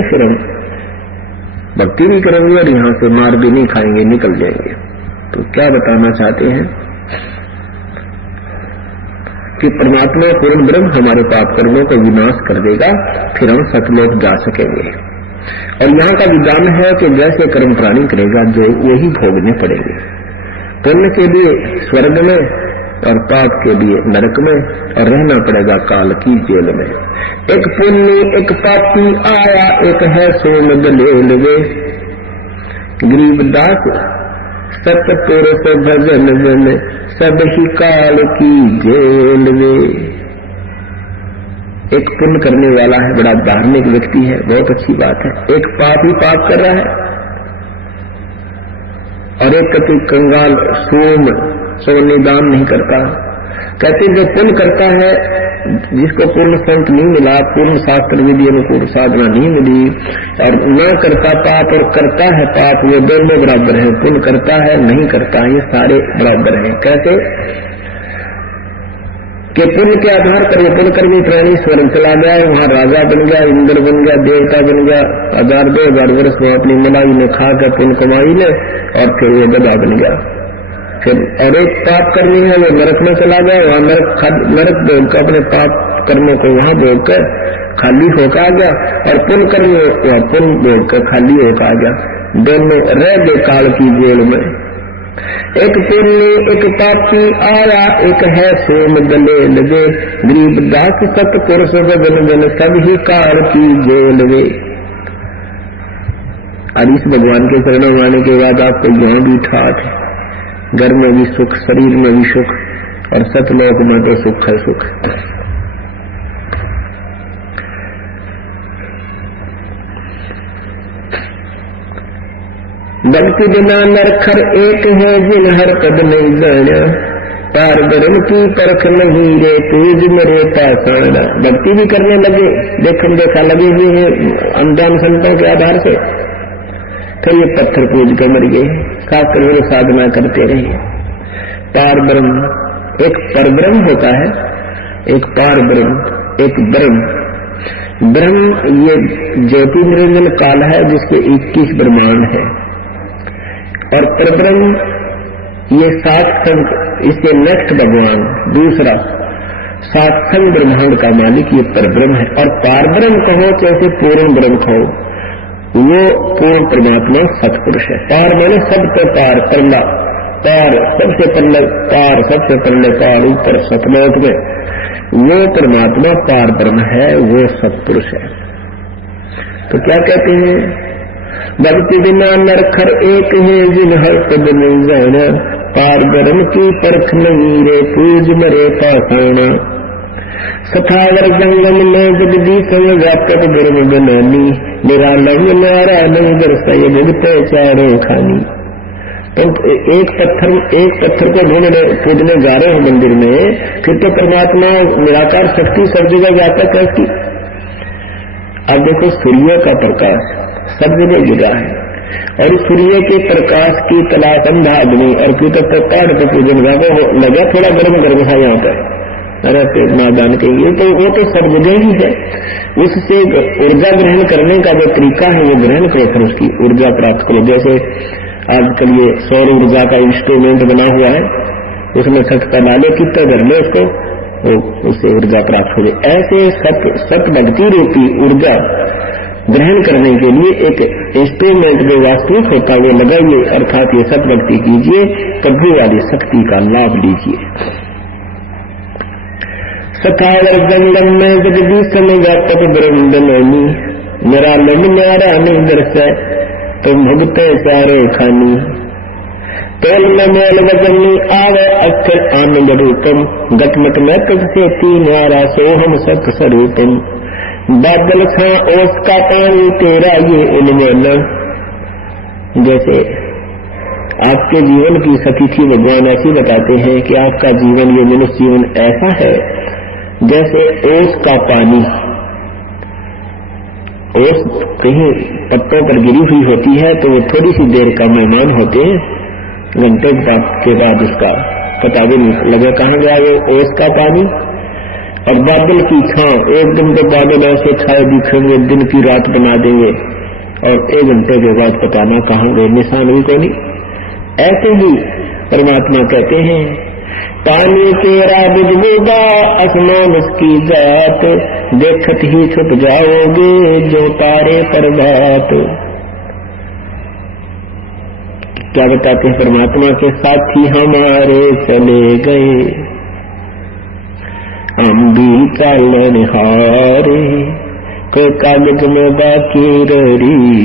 फिर हम भक्ति भी करेंगे और यहाँ से मार भी नहीं खाएंगे, निकल जाएंगे। तो क्या बताना चाहते हैं कि परमात्मा पूर्ण ब्रह्म हमारे पाप कर्मों को विनाश कर देगा, फिर हम सतलोक जा सकेंगे। और यहाँ का विधान है कि जैसे कर्म प्राणी करेगा जो वही भोगने पड़ेंगे। पुण्य के लिए स्वर्ग में और पाप के लिए नरक में, और रहना पड़ेगा काल की जेल में। एक पुण्य एक पापी आया, एक है सोम दलेल वे। गरीबदास सतपुरुष भजन जन, सब ही काल की जेल वे। एक पुण्य करने वाला है, बड़ा धार्मिक व्यक्ति है, बहुत अच्छी बात है। एक पाप ही पाप कर रहा है, और एक कति कंगाल सोने दान नहीं करता। कहते जो पुण्य करता है, जिसको पूर्ण संत नहीं मिला, पूर्ण शास्त्र विधि अनुकूल साधना नहीं मिली, और न करता पाप और करता है पाप, वो दोनों बराबर है। पुण्य करता है नहीं करता है, ये सारे बराबर हैं। कैसे कि पुण्य के आधार पर ये पुण्य कर्मी प्राणी स्वर्ग चला गया, वहां राजा बन गया, इंद्र बन गया, देवता बन गया, 1000-2000 वर्ष में अपनी मलाई ने खा कर पुण्य कमाई ने, और फिर वो गधा बन गया। फिर और एक पाप कर्मी है, वो नरक में चला गया, वहां नरक भोग कर अपने पाप कर्मों को वहां भोग कर खाली होकर आ गया, और पुण्य कर्मी वहां पुण्य भोग कर खाली होकर आ गया। दोनों रह गए काल की जेल में। एक पुण्य एक पापी आया, एक है सोम दलेल वे। गरीबदास सतपुरुष भजन जन, सब ही काल की जेल वे। और इस भगवान के चरणों में आने के बाद आपको यहाँ भी ठाठ है, घर में भी सुख, शरीर में भी सुख, और सतलोक में तो सुख है सुख। भक्ति बिना नरखर एक है, जिन हर पद नहीं जाना। पार ब्रह्म की परख नहीं रे, पूज मेरे पाषाण। भक्ति भी करने लगे, देखम देखा लगे हुए हैं अनजान संतों के आधार से, फिर ये पत्थर पूज कर मर गए, शास्त्र विरुद्ध साधना करते रहे। पार ब्रह्म, एक पर ब्रह्म होता है, एक पार ब्रह्म, एक ब्रह्म। ब्रह्म ये ज्योति निरंजन काल है, जिसके 21 ब्रह्मांड है, और परब्रह्म ये 7 खंड, इसके नेक्स्ट भगवान दूसरा 7 खंड ब्रह्मांड का मालिक ये परब्रह्म है। और पार ब्रह्म कहो चाहे पूर्ण ब्रह्म कहो, वो पूर्ण परमात्मा सतपुरुष है। पार माने सब तो पार, परला पार, सबसे पहले पार, सबसे पहले पार, ऊपर सतलोक में वो परमात्मा पार ब्रह्म है, वो सतपुरुष है। तो क्या कहते हैं, भक्ति बिना नरखर एक है, जिन हर पद नहीं जाना। पार ब्रह्म की परख नहीं रे, पूज मरे पाषाण। सथावर जंगम में जगदीश व्यापक ब्रह्म बनानी। निरालंब नारा नहीं दर्शाए, भुगते चारों खानी। तो एक पत्थर को ढूंढने पूजने जा रहे हो मंदिर में, फिर तो परमात्मा निराकार शक्ति सब जगह व्यापक है उसकी। अब देखो सूर्य का प्रकाश सब जगह गिरा है, और सूर्य के प्रकाश की तलाश अंधा आदमी, और क्यों तो पहाड़ पर पूजन लगा, थोड़ा गर्म गर्म है यहाँ पर, अरे नादान के ये तो वो तो सब जगह ही है। उससे ऊर्जा ग्रहण करने का जो तरीका है वो ग्रहण करो, फिर उसकी ऊर्जा प्राप्त करो। जैसे आजकल ये सौर ऊर्जा का इंस्ट्रूमेंट बना हुआ है, उसमें सटका डालो, कितना धर लो उसको, उससे ऊर्जा प्राप्त हो जाए। ऐसे सत भक्ति रूपी ऊर्जा ग्रहण करने के लिए एक इंस्ट्रूमेंट जो वास्तविक होता है वो लगाइए, अर्थात ये सत भक्ति कीजिए, प्रभु वाली शक्ति का लाभ लीजिए। सखावर जंगम में जगदीश में व्यापक ब्रह्म बनोनी। निरालंब न्यारा नहीं दर्शे, तुम भुगते चारे खानी। तोल में मेल वजनी आवे, अक्षर आनंद रूपम। गटमट में तुझसे तीन आरा, सोहम सत स्वरूपम। बादल छा ओस का पानी तेरा ये उन्मोलन। जैसे आपके जीवन की सतिथि भगवान ऐसी बताते हैं कि आपका जीवन, ये मनुष्य जीवन ऐसा है जैसे ओस का पानी। ओस कहीं पत्तों पर गिरी हुई होती है तो वो थोड़ी सी देर का मेहमान होते हैं, घंटों के बाद उसका पता भी नहीं लगे कहाँ गया वो ओस का पानी। और बादल की छांव, एक दिन तो बादल ऐसे छाए दिखेंगे, दिन की रात बना देंगे, और 1 घंटे के बाद पता ना कहां गए, निशान भी कोई नहीं। ऐसे ही परमात्मा कहते हैं, पानी तेरा बुझबुदा आसमान उसकी जात, देखत ही छुप जाओगे जो तारे प्रभात। क्या बताते हैं परमात्मा के साथी हमारे चले गए, हम भी चालन हारे, कोई कागज में बाकी रही,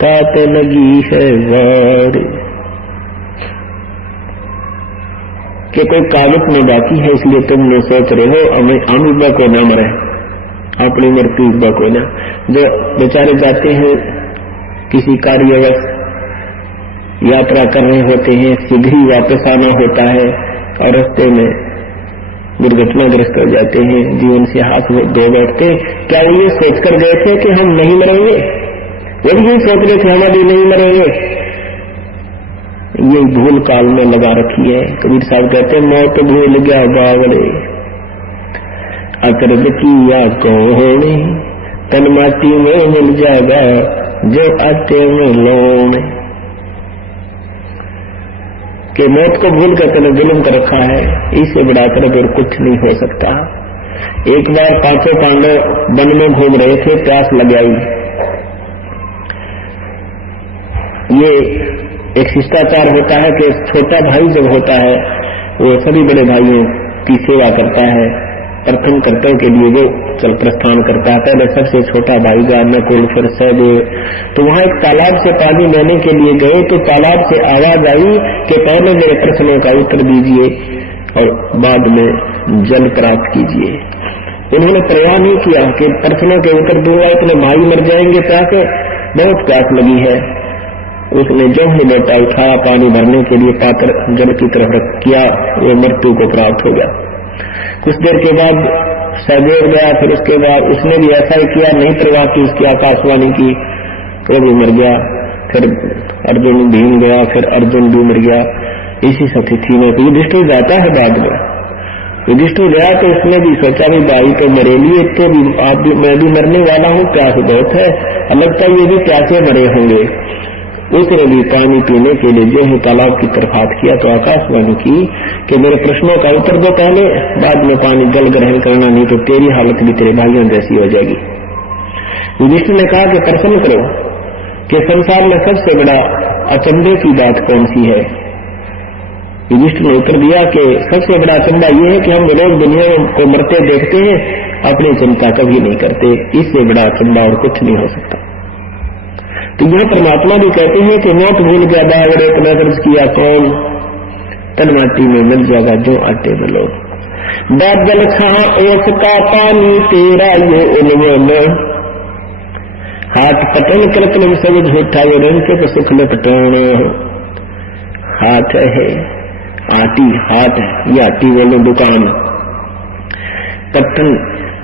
तात लगी है वार। कि कोई कागज में बाकी है, इसलिए तुम न सोच रहे हो हम इब्बा को ना मरे, अपनी मृत्यु इब्बा को ना। जो बेचारे जाते हैं किसी कार्यवश यात्रा कर रहे होते हैं, शीघ्र ही वापस आना होता है और रास्ते में दुर्घटनाग्रस्त हो जाते हैं, जीवन से हाथ धो बैठते। क्या वो ये सोचकर गए थे कि हम नहीं मरेंगे? वो भी यही सोच रहे थे हम अभी नहीं मरेंगे। ये भूल काल में लगा रखी है। कबीर साहब कहते हैं, मौत भूल गया बावड़े, अकरब किया कौने, तन माटी में मिल जाएगा जो आटे में लौने। कि मौत को भूल कर तूने जुल्म कर रखा है, इससे बढ़ाकर और कुछ नहीं हो सकता। एक बार 5 पांडव वन में घूम रहे थे, प्यास लग आई। ये एक शिष्टाचार होता है कि छोटा भाई जब होता है वो सभी बड़े भाइयों की सेवा करता है, प्रथम कर्तव्य के लिए वो चल प्रस्थान करता है। पहले सबसे छोटा भाई गया, नकुल, फिर सहदेव। तो वहां एक तालाब से पानी लेने के लिए गए तो तालाब से आवाज आई कि पहले मेरे प्रश्नों का उत्तर दीजिए और बाद में जल प्राप्त कीजिए। उन्होंने परवाह नहीं किया कि प्रश्नों के उत्तर दूंगा, इतने भाई मर जाएंगे, प्यासे बहुत प्यास लगी है। उसने जो ही लोटा उठाया, पानी भरने के लिए पात्र जल की तरफ रख किया, वो मृत्यु को प्राप्त हो गया। कुछ देर के बाद सहदेव गया, फिर उसके बाद उसने भी ऐसा ही किया, नहीं परवाह की उसकी आकाशवाणी की, वो भी मर गया। फिर अर्जुन भीम गया, फिर अर्जुन भी मर गया। इसी स्थिति में युधिष्ठिर जाता है बाद में। युधिष्ठिर गया तो उसने भी सोचा भाई तो मेरे लिए तो भी आप भी, मैं भी मरने वाला हूँ, प्यास बहुत है, लगता है ये भी प्यासे मरे होंगे। उसने भी पानी पीने के लिए जो ही तालाब की तरफ हाथ किया तो आकाशवाणी की कि मेरे प्रश्नों का उत्तर दो पहले, बाद में पानी जल ग्रहण करना, नहीं तो तेरी हालत भी तेरे भाइयों जैसी हो जाएगी। युधिष्ठिर ने कहा कि प्रश्न करो कि संसार में सबसे बड़ा अचंभे की बात कौन सी है। युधिष्ठिर ने उत्तर दिया कि सबसे बड़ा अचंभा यह है कि हम रोज दुनिया को मरते देखते हैं, अपनी चिंता कभी नहीं करते, इससे बड़ा अचंभा और कुछ नहीं हो सकता। तो यह परमात्मा भी कहते हैं कि मौत भूल गया बावड़े, इतना कर्ज किया कौन, तन माटी में मिल जाएगा जो आटे में लोग। बादल छां ओस का पानी तेरा ये उन्मन, हाथ पटन कृत्रिम सब झूठा ये रंग सुख लपटाना। हाथ है आटी, हाथ है ये आटी बोलो दुकान। पटन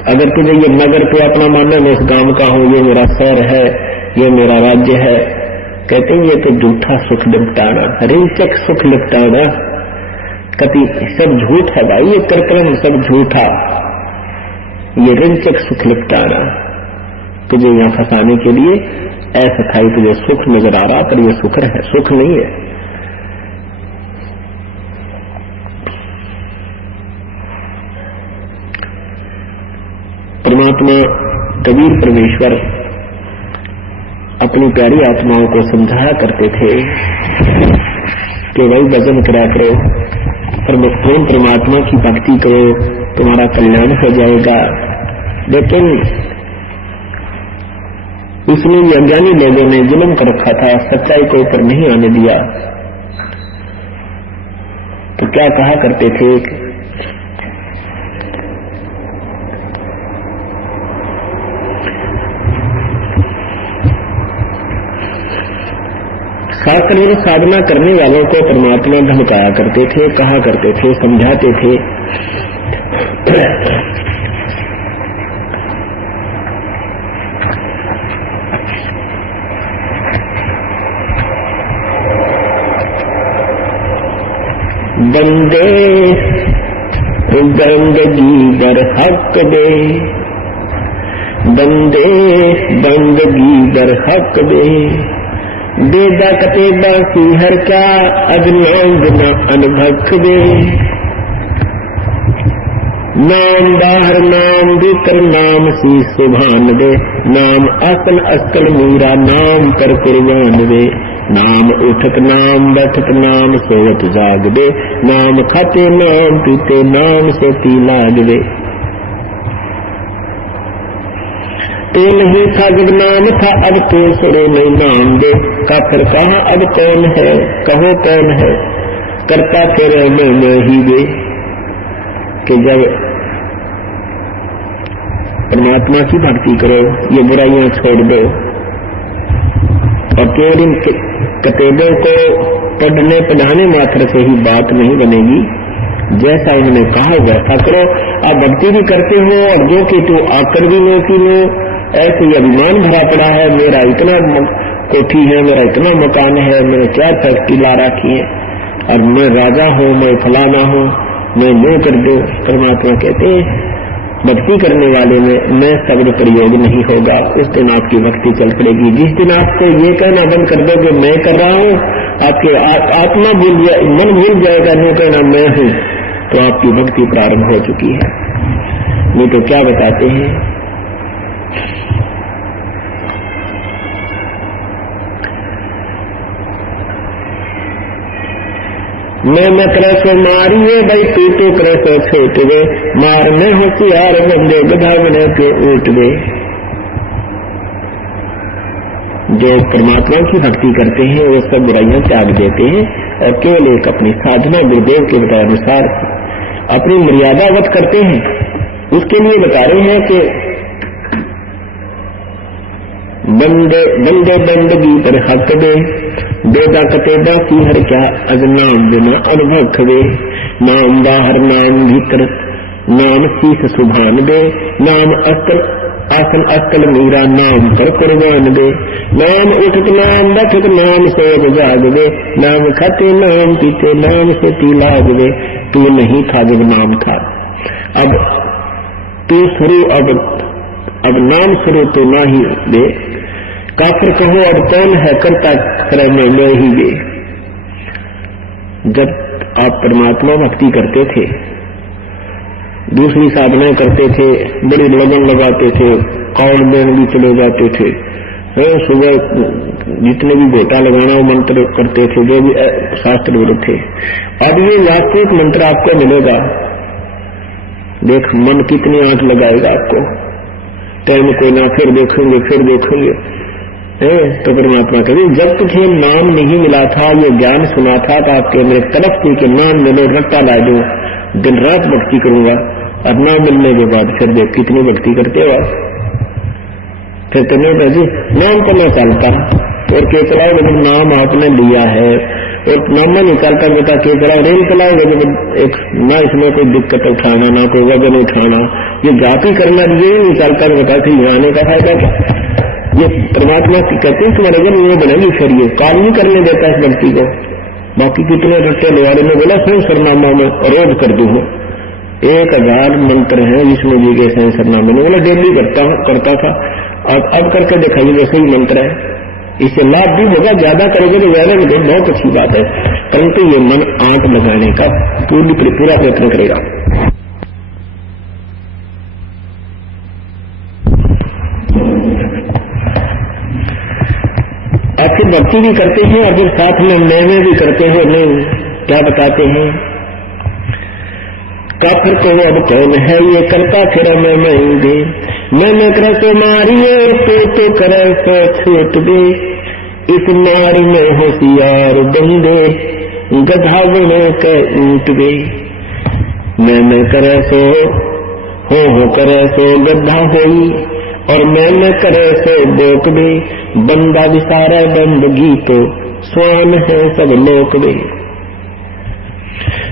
अगर तुझे ये नगर तो अपना मानना, मैं इस गांव का हूं, ये मेरा शहर है, ये मेरा राज्य है, कहते हैं ये तो झूठा सुख लिपटाना, रिंचक सुख लिपटाना, कति सब झूठ है भाई, ये कर्म सब झूठा, ये रिंचक सुख लिपटाना। तुझे यहां फंसाने के लिए ऐसा था, तुझे सुख नजर आ रहा पर ये सुख है, सुख नहीं है। परमात्मा कबीर परमेश्वर अपनी प्यारी आत्माओं को समझाया करते थे कि भाई भजन करा करो, परमात्मा की भक्ति करो, तुम्हारा कल्याण हो जाएगा। लेकिन उसमें भी अज्ञानी लोगों ने जुल्म कर रखा था, सच्चाई को ऊपर नहीं आने दिया। तो क्या कहा करते थे, खासकर ये साधना करने वालों को परमात्मा धमकाया करते थे, कहा करते थे, समझाते थे। बंदे गंदगी बर हक दे, बंदे बंदगी बर हक दे। बेदा कतेदा सी हर क्या अजनाम बिना अनभक दे। नाम बाहर नाम भीतर नाम सी सुभान दे। नाम असल अस्कल मीरा नाम पर कुर्बान दे। नाम उठत नाम बैठत नाम सोवत जाग दे। नाम खाते नाम पीते नाम सोती लाग दे। तो नहीं था जब नाम था अब तो सुरे नहीं नाम दे। काफिर कहा अब कौन है कहो कौन है, करता फिर मैं ही दे। कि जब परमात्मा की भक्ति करो, ये बुराइयां छोड़ दो और केवल इन किताबों को पढ़ने पढ़ाने मात्र से ही बात नहीं बनेगी। जैसा उन्होंने कहा वैसा करो। आप भक्ति भी करते हो और जो कि तू आकर भी लो कि लो, ऐसे ही अभिमान भरा पड़ा है, मेरा इतना कोठी है, मेरा इतना मकान है, मैंने क्या फैक्ट्री ला रखी है और मैं राजा हूँ, मैं फलाना हूँ, मैं यूं कर दो। परमात्मा कहते भक्ति करने वाले में मैं शब्द प्रयोग नहीं होगा, उस दिन आपकी भक्ति चल पड़ेगी। जिस दिन आपको ये कहना बंद कर दो कि मैं कर रहा हूँ, आपके आत्मा भूल जाए, मन भूल जाएगा, नो कहना मैं हूँ, तो आपकी भक्ति प्रारंभ हो चुकी है। नहीं तो क्या बताते हैं, मैं करे सो मारिए भाई तू तो करे सो छोट वे। मार में होशियार बंदे गधा बने के ऊट वे। जो परमात्मा की भक्ति करते हैं वो सब बुराइयां त्याग देते हैं और केवल एक अपनी साधना गुरुदेव के बताए अनुसार अपनी मर्यादावत करते हैं। उसके लिए बता रहे हैं कि बंदे बंदे बंदगी पर हक दे। बेदा कतेदा की हर क्या अजनाम बिना अनुभव खवे। नाम बाहर नाम भीतर नाम शीस सुभान दे। नाम अस्तल आसन अस्तल मीरा नाम पर कुर्बान दे। नाम उठत नाम बैठत नाम सोच जाग दे। नाम खाते नाम पीते नाम से लाग दे। तू नहीं था जब नाम था, अब तू शुरू अब नाम शुरू तो ना ही दे। काफिर कहो अब कौन है करता करे मैं ही दे। जब आप परमात्मा भक्ति करते थे, दूसरी साधनाएं करते थे, बड़ी लगन लगाते थे, कौड़ देन भी चले जाते थे, सुबह जितने भी गोटा लगाना वो मंत्र करते थे, जो भी शास्त्र विरुद्ध थे। अब ये वास्तविक मंत्र आपको मिलेगा। देख मन कितनी आंख लगाएगा आपको, टाइम कोई ना, फिर देखेंगे। तो परमात्मा कहे जब तुझे नाम नहीं मिला था, ये ज्ञान सुना था तो आपके अंदर एक तरफ थी कि नाम मिलो, रट्टा ला दो, दिन रात भक्ति करूंगा। और नाम मिलने के बाद फिर देख कितनी भक्ति करते हो। फिर तुम्हें जी नाम तो न चलता और के चलाओ जब नाम आपने लिया है और नामा नहीं चलता बेटा के चलाओ, रेल चलाओगे जब एक ना इसमें कोई दिक्कत उठाना, ना कोई वजन उठाना, ये जाति करना ये नहीं चलता बेटा, फिर आने का फायदा क्या। ये परमात्मा की कहते हैं तुम्हारे जन ये बनेगी, फिर ये काम नहीं करने देता इस व्यक्ति को। बाकी कितने रट्टे लवाड़े ने बोला स्वयं सरनामा में रोज कर दूं 1000 मंत्र हैं जिसमें जी के स्वयं सरनामे ने बोला डेली करता था। अब करके दिखाइए वैसे ही मंत्र है, इससे लाभ भी होगा, ज्यादा करोगे तो ज्यादा भी बहुत अच्छी बात है, परंतु ये मन आंट लगाने का पूरा प्रयत्न करेगा। और फिर भक्ति भी करते हैं और फिर साथ में मैं भी करते हैं। नहीं क्या बताते हैं, काफिर को अब कौन है ये करता फिर मैं दे। मैं करे तो मारिए तो करे तो छूट दे। इस मार में होशियार बंदे गधा बने के ऊट दे। मैं करे सो हो करे सो गधा होई और मैं करे सो बोक दे। बंदा विसारा बंदगी तो स्वान है सब लोक दे।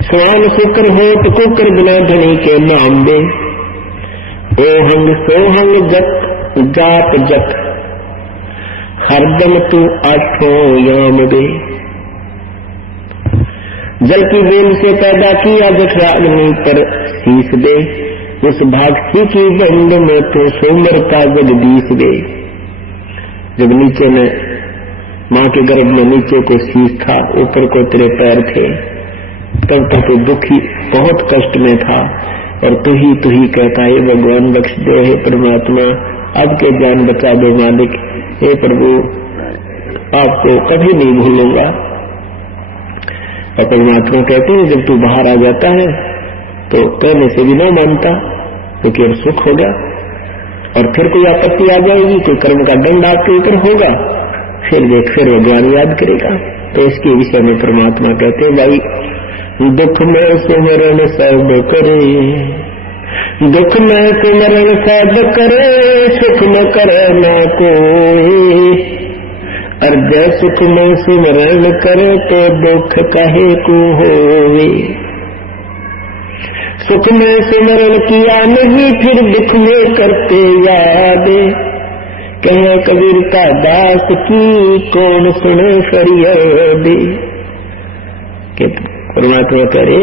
स्वान शुक्र हो तो कुकर बिना धनी के नाम दे। ओहंग सोहंग जत जाप जत हरदम तू आठों याम दे। जल की बूंद से पैदा किया जठराग्नि पर शीश दे। उस भागसी की बंद में तो सोमरता जगदीश वे। जब नीचे में मां के गर्भ में नीचे को शीश था, ऊपर को तेरे पैर थे, तब तक तो दुखी बहुत कष्ट में था। और तू ही कहता है भगवान बख्श दो, हे परमात्मा अब के जान बचा दो मालिक, हे प्रभु आपको कभी नहीं भूलूंगा। और परमात्मा कहते हैं जब तू बाहर आ जाता है तो कहने से भी नहीं मानता, क्योंकि अब सुख हो गया। और फिर कोई आपत्ति आ जाएगी, कोई कर्म का दंड आपके ऊपर होगा, फिर देख फिर भगवान याद करेगा। तो इसके विषय में परमात्मा कहते हैं भाई दुख में सुमरण सब करे, दुख में सुमरण सब करे, सुख में करे ना कोई। और जय सुख में सुमरण करे तो दुख कहे को होवे। सुख में सुमरण किया नहीं फिर दुख में करते याद, कहे कबीर का दास की कौन सुने फरियाद। परमात्मा करे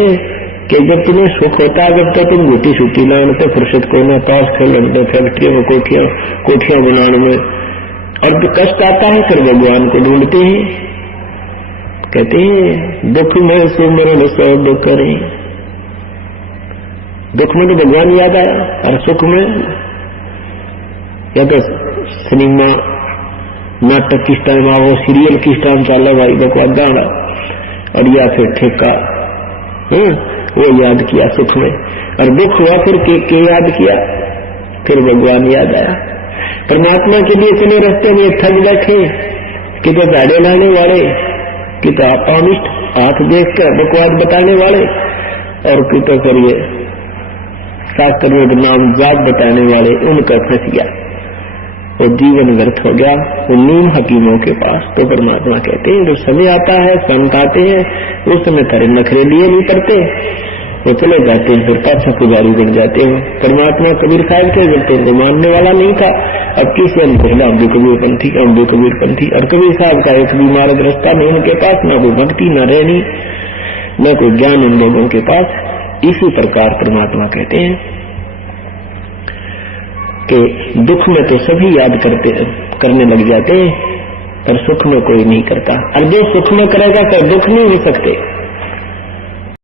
कि जब तुम्हें सुख होता है जब तक तुम गुटी सूटी लानते, फुर्सत को ना पास खेलते, फैक्ट्रियों में कोठियां बनाने में, और जो कष्ट आता है फिर भगवान को ढूंढते हैं। कहते हैं दुख में सुमरण सब करें। दुख में तो भगवान याद आया, और सुख में या तो सिनेमा नाटक किस टाइम आओ, सीरियल किस टाइम चल भाई बकवाद गाना, और या फिर ठेका वो याद किया सुख में। और दुख हुआ फिर के याद किया, फिर भगवान याद आया। परमात्मा के लिए चले रास्ते में थक बैठे, कि तो गाड़े लाने वाले, कि तो अनिष्ट हाथ देख कर बकवाद बताने वाले, और कि तो करिए शास्त्र में नाम जाप बताने वाले, उनका फंस गया, वो जीवन व्यर्थ हो गया, वो नीम हकीमों के पास। तो परमात्मा कहते हैं जब समय आता है, संत आते हैं, उस समय तारे नखरे लिए नहीं पड़ते, वो चले जाते हैं, फिर पाछा पुजारी बन जाते हैं। परमात्मा कबीर साहब थे जब तो मानने वाला नहीं था, अब किसी ने कहला हम भी कबीरपंथी, हम भी कबीरपंथी। और कबीर साहब का एक भी मार्ग रास्ता नहीं उनके पास, न कोई भक्ति न रहनी, न कोई ज्ञान उन लोगों के पास। इसी प्रकार परमात्मा कहते हैं कि दुख में तो सभी याद करने लग जाते हैं, पर सुख में कोई नहीं करता। और जो सुख में करेगा तो दुख नहीं हो सकते।